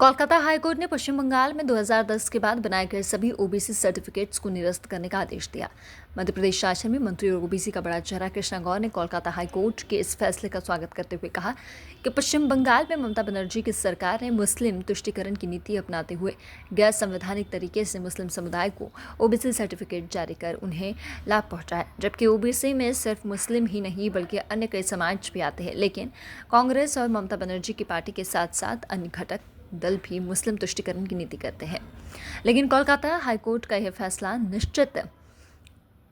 Kolkata high court ने पश्चिम बंगाल में 2010 के बाद बनाए गए सभी ओबीसी सर्टिफिकेट्स को निरस्त करने का आदेश दिया। मध्य प्रदेश शासन में मंत्री और ओबीसी का बड़ा चेहरा कृष्णा गौर ने कोलकाता हाईकोर्ट के इस फैसले का स्वागत करते हुए कहा कि पश्चिम बंगाल में ममता बनर्जी की सरकार ने मुस्लिम तुष्टीकरण की नीति अपनाते हुए गैर संवैधानिक तरीके से मुस्लिम समुदाय को ओबीसी सर्टिफिकेट जारी कर उन्हें लाभ पहुंचाया, जबकि ओबीसी में सिर्फ मुस्लिम ही नहीं बल्कि अन्य कई समाज भी आते हैं। लेकिन कांग्रेस और ममता बनर्जी की पार्टी के साथ साथ अन्य घटक दल भी मुस्लिम तुष्टीकरण की नीति करते हैं। लेकिन कोलकाता हाईकोर्ट का यह फैसला निश्चित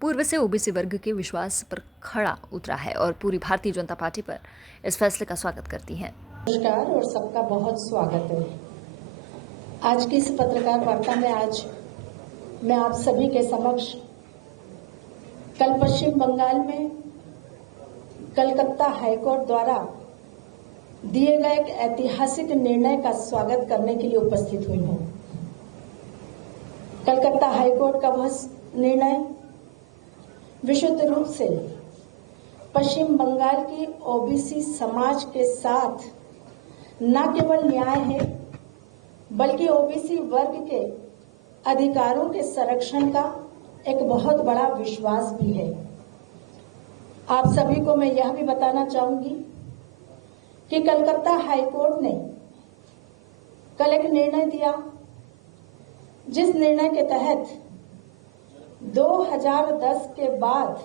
पूर्व से ओबीसी वर्ग के विश्वास पर खड़ा उतरा है और पूरी भारतीय जनता पार्टी पर इस फैसले का स्वागत करती है। नमस्कार और सबका बहुत स्वागत है। आज की इस पत्रकार वार्ता में आज मैं आप सभी के समक्ष कल पश्चिम बंगाल में कलकत्ता हाईकोर्ट द्वारा दिए गए एक ऐतिहासिक निर्णय का स्वागत करने के लिए उपस्थित हुई हूं। कलकत्ता हाईकोर्ट का वह निर्णय विशुद्ध रूप से पश्चिम बंगाल की ओबीसी समाज के साथ न केवल न्याय है बल्कि ओबीसी वर्ग के अधिकारों के संरक्षण का एक बहुत बड़ा विश्वास भी है। आप सभी को मैं यह भी बताना चाहूंगी कि कलकत्ता हाईकोर्ट ने कल एक निर्णय दिया, जिस निर्णय के तहत 2010 के बाद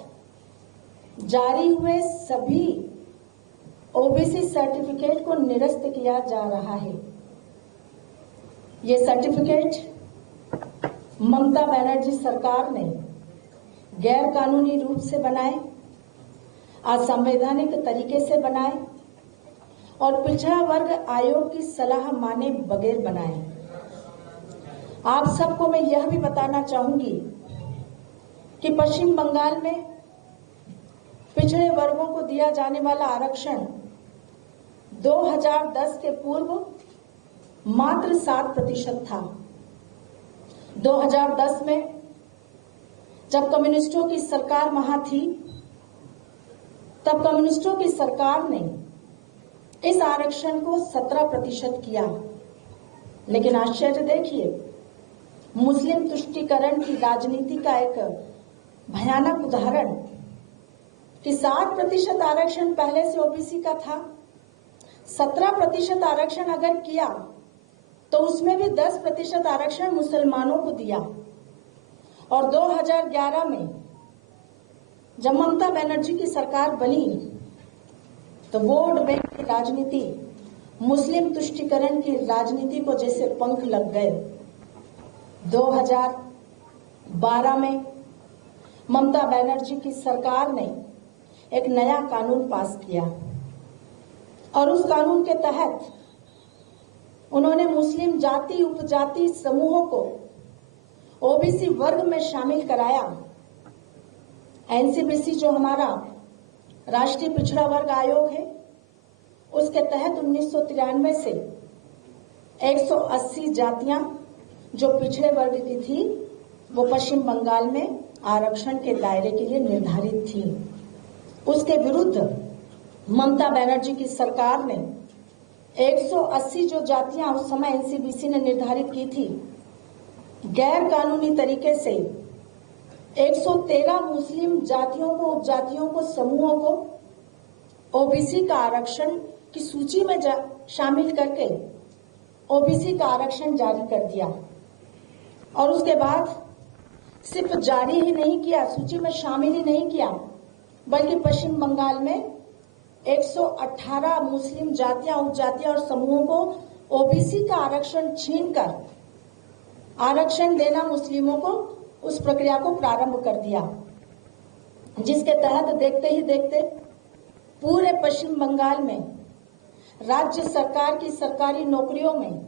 जारी हुए सभी ओबीसी सर्टिफिकेट को निरस्त किया जा रहा है। ये सर्टिफिकेट ममता बनर्जी सरकार ने गैर कानूनी रूप से बनाए, असंवैधानिक तरीके से बनाए और पिछड़ा वर्ग आयोग की सलाह माने बगैर बनाए। आप सबको मैं यह भी बताना चाहूंगी कि पश्चिम बंगाल में पिछड़े वर्गों को दिया जाने वाला आरक्षण 2010 के पूर्व मात्र 7% था। 2010 में जब कम्युनिस्टों की सरकार वहां थी, तब कम्युनिस्टों की सरकार ने इस आरक्षण को 17% किया। लेकिन आश्चर्य देखिए, मुस्लिम तुष्टीकरण की राजनीति का एक भयानक उदाहरण कि 7% आरक्षण पहले से ओबीसी का था, 17% आरक्षण अगर किया तो उसमें भी 10% आरक्षण मुसलमानों को दिया। और 2011 में जब ममता बनर्जी की सरकार बनी तो वोट बैंक की राजनीति, मुस्लिम तुष्टीकरण की राजनीति को जैसे पंख लग गए। 2012 में ममता बनर्जी की सरकार ने एक नया कानून पास किया और उस कानून के तहत उन्होंने मुस्लिम जाति उपजाति समूहों को ओबीसी वर्ग में शामिल कराया। एनसीबीसी जो हमारा राष्ट्रीय पिछड़ा वर्ग आयोग है, उसके तहत 1993 से 180 जातियां जो पिछड़े वर्ग की थी वो पश्चिम बंगाल में आरक्षण के दायरे के लिए निर्धारित थी। उसके विरुद्ध ममता बनर्जी की सरकार ने 180 जो जातियां उस समय एनसीबीसी ने निर्धारित की थी, गैर कानूनी तरीके से 113 मुस्लिम जातियों को, उपजातियों को, समूहों को ओबीसी का आरक्षण की सूची में शामिल करके ओबीसी का आरक्षण जारी कर दिया। और उसके बाद सिर्फ जारी ही नहीं किया, सूची में शामिल ही नहीं किया, बल्कि पश्चिम बंगाल में 118 मुस्लिम जातियां, उपजातियां और समूहों को ओबीसी का आरक्षण छीनकर आरक्षण देना मुस्लिमों को, उस प्रक्रिया को प्रारंभ कर दिया, जिसके तहत देखते ही देखते पूरे पश्चिम बंगाल में राज्य सरकार की सरकारी नौकरियों में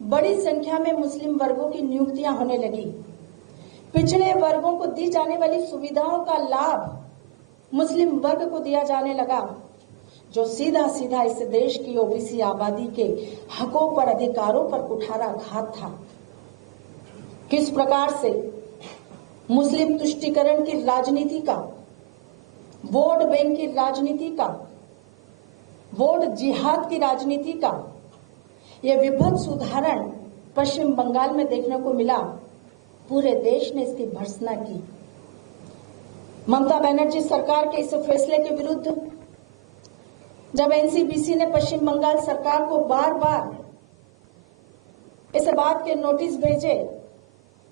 बड़ी संख्या में मुस्लिम वर्गों की नियुक्तियां होने लगी। पिछड़े वर्गों को दी जाने वाली सुविधाओं का लाभ मुस्लिम वर्ग को दिया जाने लगा, जो सीधा सीधा इस देश की ओबीसी आबादी के हकों पर, अधिकारों पर कुठाराघात था। किस प्रकार से मुस्लिम तुष्टीकरण की राजनीति का, वोट बैंक की राजनीति का, वोट जिहाद की राजनीति का ये विभत्स उदाहरण पश्चिम बंगाल में देखने को मिला। पूरे देश ने इसकी भर्त्सना की। ममता बनर्जी सरकार के इस फैसले के विरुद्ध जब एनसीपीसी ने पश्चिम बंगाल सरकार को बार बार इस बात के नोटिस भेजे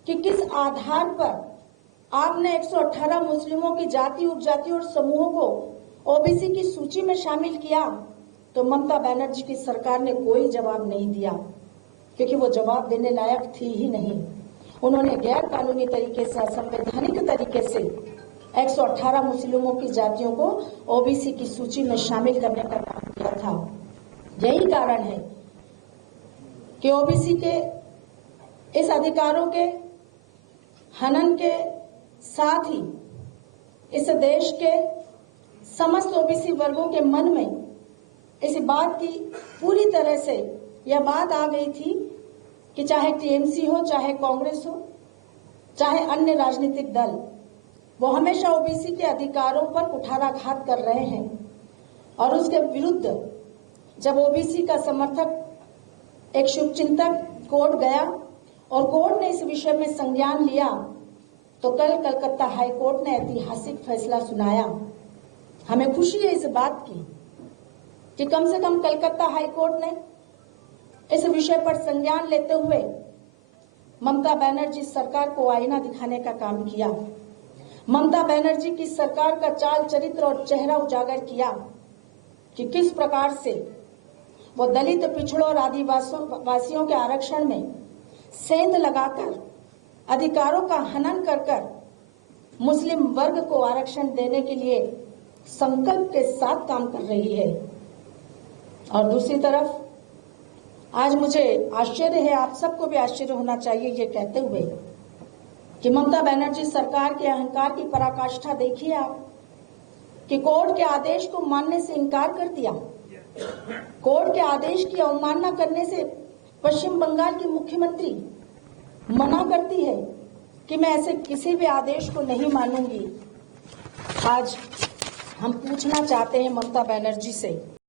कि किस आधार पर आपने 118 मुस्लिमों की जाति, उपजाति और समूहों को ओबीसी की सूची में शामिल किया, तो ममता बनर्जी की सरकार ने कोई जवाब नहीं दिया, क्योंकि वो जवाब देने लायक थी ही नहीं। उन्होंने गैर कानूनी तरीके से, असंवैधानिक तरीके से 118 मुस्लिमों की जातियों को ओबीसी की सूची में शामिल करने का काम किया था। यही कारण है कि ओबीसी के इस अधिकारों के हनन के साथ ही इस देश के समस्त ओबीसी वर्गों के मन में इस बात की पूरी तरह से यह बात आ गई थी कि चाहे टीएमसी हो, चाहे कांग्रेस हो, चाहे अन्य राजनीतिक दल, वो हमेशा ओबीसी के अधिकारों पर कुठाराघात कर रहे हैं। और उसके विरुद्ध जब ओबीसी का समर्थक एक शुभचिंतक कोर्ट गया और कोर्ट ने इस विषय में संज्ञान लिया, तो कल कलकत्ता हाई कोर्ट ने ऐतिहासिक फैसला सुनाया। हमें खुशी है इस बात की कि कम से कम कलकत्ता हाई कोर्ट ने इस विषय पर संज्ञान लेते हुए ममता बनर्जी सरकार को आईना दिखाने का काम किया। ममता बनर्जी की सरकार का चाल चरित्र और चेहरा उजागर किया कि किस प्रकार से वो दलित, पिछड़ों और आदिवासियों के आरक्षण में सेंध लगाकर, अधिकारों का हनन कर कर मुस्लिम वर्ग को आरक्षण देने के लिए संकल्प के साथ काम कर रही है। और दूसरी तरफ आज मुझे आश्चर्य है, आप सबको भी आश्चर्य होना चाहिए ये कहते हुए कि ममता बनर्जी सरकार के अहंकार की पराकाष्ठा देखिए आप, कि कोर्ट के आदेश को मानने से इनकार कर दिया। कोर्ट के आदेश की अवमानना करने से पश्चिम बंगाल की मुख्यमंत्री मना करती है कि मैं ऐसे किसी भी आदेश को नहीं मानूंगी। आज हम पूछना चाहते हैं ममता बनर्जी से